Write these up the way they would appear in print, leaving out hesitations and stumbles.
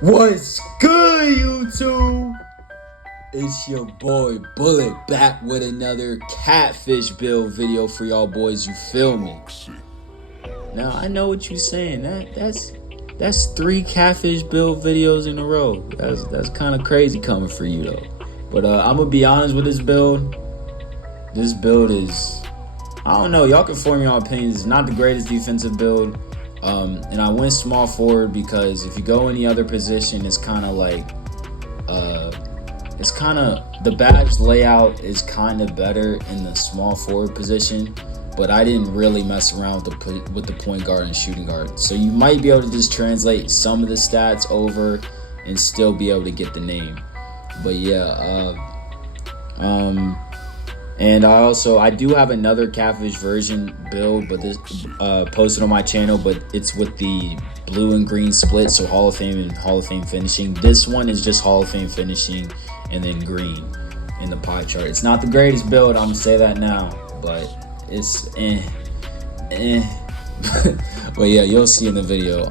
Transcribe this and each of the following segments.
What's good, YouTube? It's your boy Bullet back with another Catfish build video for y'all boys. You feel me? Now I know what you're saying. That's 3 Catfish build videos in a row. That's kind of crazy coming for you though. But I'm gonna be honest with this build. This build is, I don't know. Y'all can form your own opinions. It's not the greatest defensive build. And I went small forward because if you go any other position, it's kind of like, the badge layout is kind of better in the small forward position, but I didn't really mess around with the point guard and shooting guard. So you might be able to just translate some of the stats over and still be able to get the name. But yeah, and I do have another Catfish version build, but this posted on my channel, but it's with the blue and green split, so Hall of Fame and Hall of Fame finishing. This one is just Hall of Fame finishing and then green in the pie chart. It's not the greatest build, I'm gonna say that now, but it's but yeah, you'll see in the video.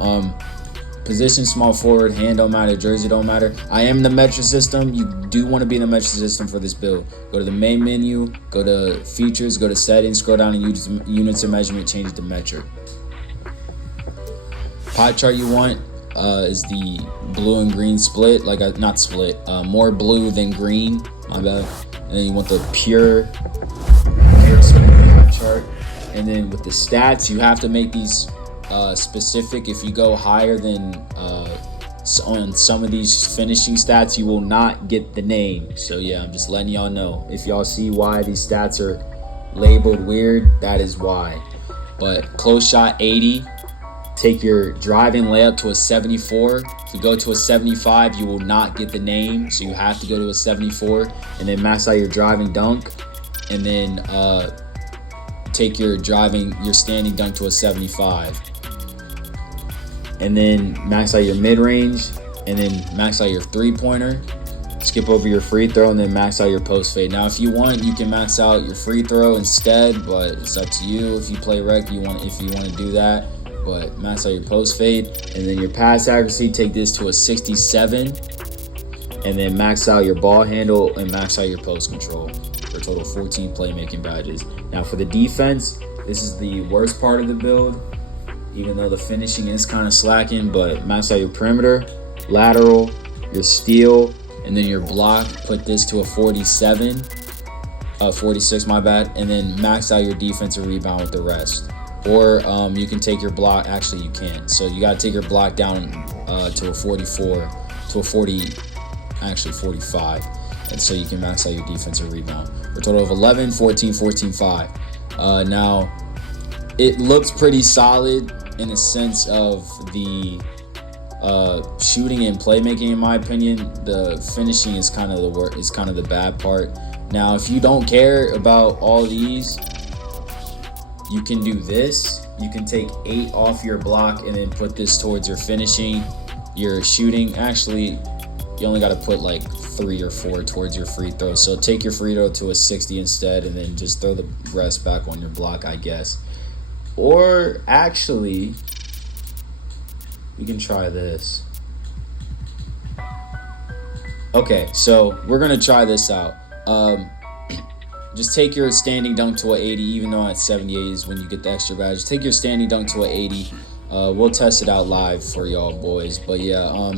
Position small forward, hand don't matter, jersey don't matter. I am in the metric system. You do want to be in the metric system for this build. Go to the main menu, go to features, go to settings, scroll down to units of measurement, change it to metric. Pie chart you want is the blue and green split, not split, more blue than green, my bad. And then you want the pure pie chart. And then with the stats, you have to make these specific. If you go higher than on some of these finishing stats, you will not get the name. So yeah, I'm just letting y'all know. If y'all see why these stats are labeled weird, that is why. But close shot 80, take your driving layup to a 74. If you go to a 75, you will not get the name, so you have to go to a 74. And then max out your driving dunk, and then take your standing dunk to a 75. And then max out your mid-range, and then max out your three-pointer, skip over your free throw, and then max out your post fade. Now if you want, you can max out your free throw instead, but it's up to you. If you play rec, if you want to do that, but max out your post fade. And then your pass accuracy, take this to a 67, and then max out your ball handle and max out your post control for a total of 14 playmaking badges. Now for the defense, this is the worst part of the build, even though the finishing is kind of slacking. But max out your perimeter, lateral, your steal, and then your block. Put this to a 47, 46, my bad. And then max out your defensive rebound with the rest. Or you can take your block. Actually, you can't. So you got to take your block down to a 44, to a 40, actually 45. And so you can max out your defensive rebound for a total of 11, 14, 14, 5. Now, it looks pretty solid in the sense of the shooting and playmaking. In my opinion, the finishing is kind of the bad part. Now, if you don't care about all these, you can do this. You can take 8 off your block and then put this towards your finishing, your shooting. Actually, you only got to put like 3 or 4 towards your free throw. So take your free throw to a 60 instead, and then just throw the rest back on your block, I guess. Or actually, we can try this. Okay, so we're gonna try this out. Just take your standing dunk to a 80, even though at 78 is when you get the extra badge. Take your standing dunk to a 80. We'll test it out live for y'all boys. But yeah,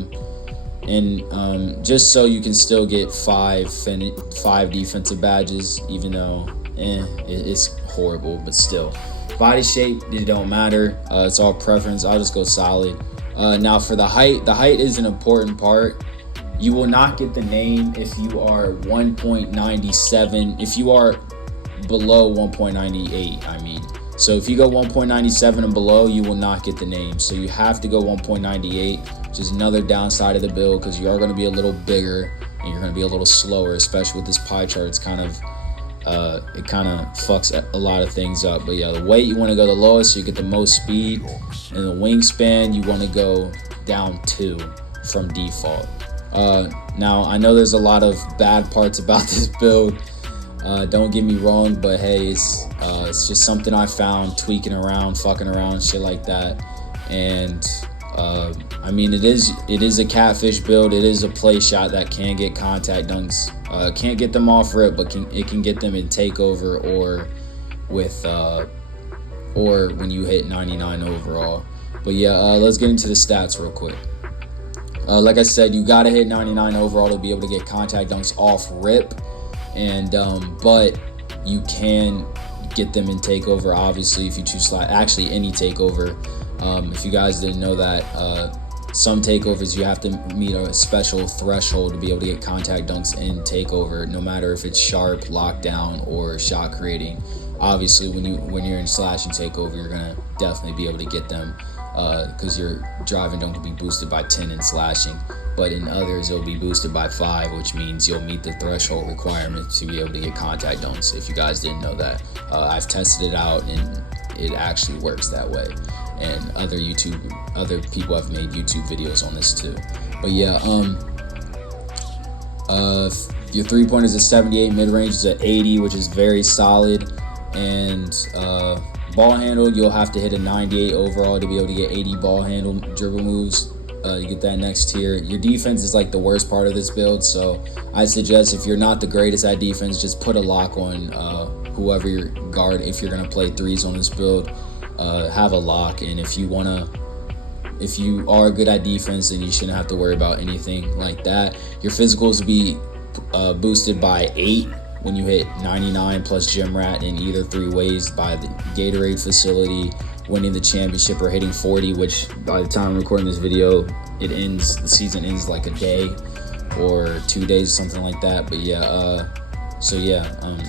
just so you can still get 5 defensive badges, even though it's horrible, but still. Body shape, it don't matter. It's all preference. I'll just go solid. Now for the height is an important part. You will not get the name if you are 1.97. If you are below 1.98, I mean. So if you go 1.97 and below, you will not get the name. So you have to go 1.98, which is another downside of the build, because you are going to be a little bigger and you're going to be a little slower, especially with this pie chart. It's kind of it kind of fucks a lot of things up. But yeah, the weight, you want to go the lowest so you get the most speed, and the wingspan you want to go down 2 from default. Now I know there's a lot of bad parts about this build, don't get me wrong, but hey, it's just something I found tweaking around, fucking around, shit like that. And I mean, it is a catfish build. It is a play shot that can get contact dunks. Can't get them off rip, but it can get them in takeover or with or when you hit 99 overall. But yeah, let's get into the stats real quick. Like I said, you gotta hit 99 overall to be able to get contact dunks off rip, and but you can get them in takeover, obviously, if you choose slide. Actually, any takeover. If you guys didn't know that, some takeovers you have to meet a special threshold to be able to get contact dunks in takeover, no matter if it's sharp, lockdown, or shot creating. Obviously, when you're in slash and takeover, you're gonna definitely be able to get them because your driving dunk will be boosted by 10 in slashing, but in others it'll be boosted by 5, which means you'll meet the threshold requirement to be able to get contact dunks. If you guys didn't know that, I've tested it out and it actually works that way. And other people have made YouTube videos on this too. But yeah, your 3-pointer is a 78, mid-range is an 80, which is very solid. And ball handle, you'll have to hit a 98 overall to be able to get 80 ball handle dribble moves. You get that next tier. Your defense is like the worst part of this build, so I suggest if you're not the greatest at defense, just put a lock on whoever your guard. If you're gonna play threes on this build, have a lock. And if you are good at defense, then you shouldn't have to worry about anything like that. Your physicals will be boosted by 8 when you hit 99 plus gym rat in either 3 ways: by the Gatorade facility, winning the championship, or hitting 40, which by the time I'm recording this video, the season ends like a day or 2 days, something like that. But yeah,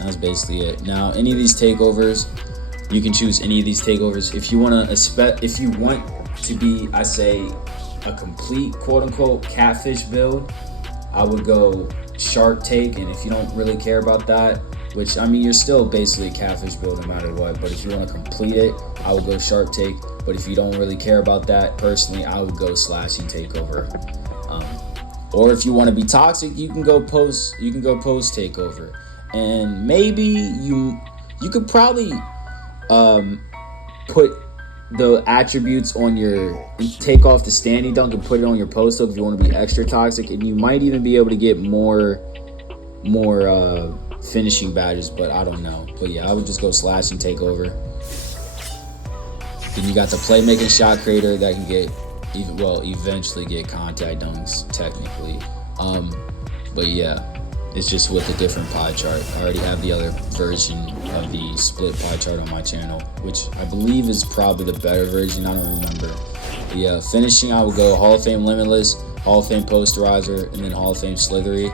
that's basically it. Now, any of these takeovers, you can choose any of these takeovers. If you want to be, I say, a complete quote-unquote catfish build, I would go shark take. And if you don't really care about that, which, I mean, you're still basically a catfish build no matter what, but if you want to complete it, I would go shark take. But if you don't really care about that, personally, I would go slashing takeover. Or if you want to be toxic, you can go post takeover. And maybe you could probably put the attributes on take off the standing dunk and put it on your post up if you want to be extra toxic, and you might even be able to get more finishing badges, but I don't know. But yeah, I would just go slash and take over. Then you got the playmaking shot creator that can eventually get contact dunks technically. But yeah, it's just with a different pie chart. I already have the other version of the split pie chart on my channel, which I believe is probably the better version. I don't remember. But yeah, finishing, I would go Hall of Fame Limitless, Hall of Fame Posterizer, and then Hall of Fame Slithery.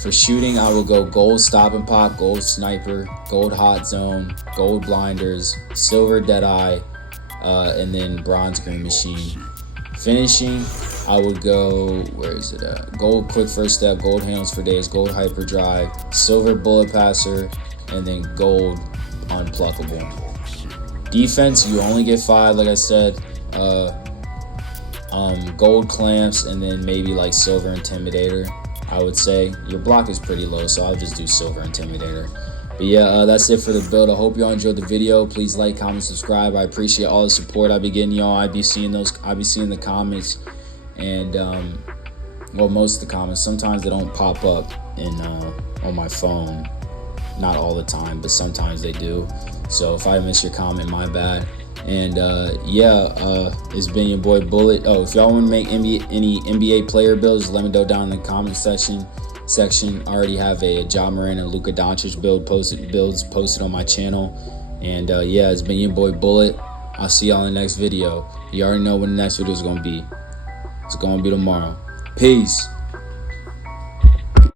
For shooting, I will go Gold Stop and Pop, Gold Sniper, Gold Hot Zone, Gold Blinders, Silver Deadeye, and then Bronze Green Machine. Finishing, I would go, where is it at? Gold Quick First Step, Gold Handles for Days, Gold Hyperdrive, Silver Bullet Passer, and then Gold Unpluckable. Defense, you only get 5, like I said. Gold Clamps, and then maybe like Silver Intimidator, I would say. Your block is pretty low, so I'll just do Silver Intimidator. But yeah, that's it for the build. I hope y'all enjoyed the video. Please like, comment, subscribe. I appreciate all the support I be getting, y'all. I be seeing the comments, and well, most of the comments. Sometimes they don't pop up on my phone. Not all the time, but sometimes they do. So if I miss your comment, my bad. And it's been your boy Bullet. Oh, if y'all want to make any NBA player builds, let me know down in the comment section. I already have a Ja Morant and Luka Doncic builds posted on my channel. And it's been your boy Bullet. I'll see y'all in the next video. You already know when the next video is gonna be. It's gonna be tomorrow. Peace.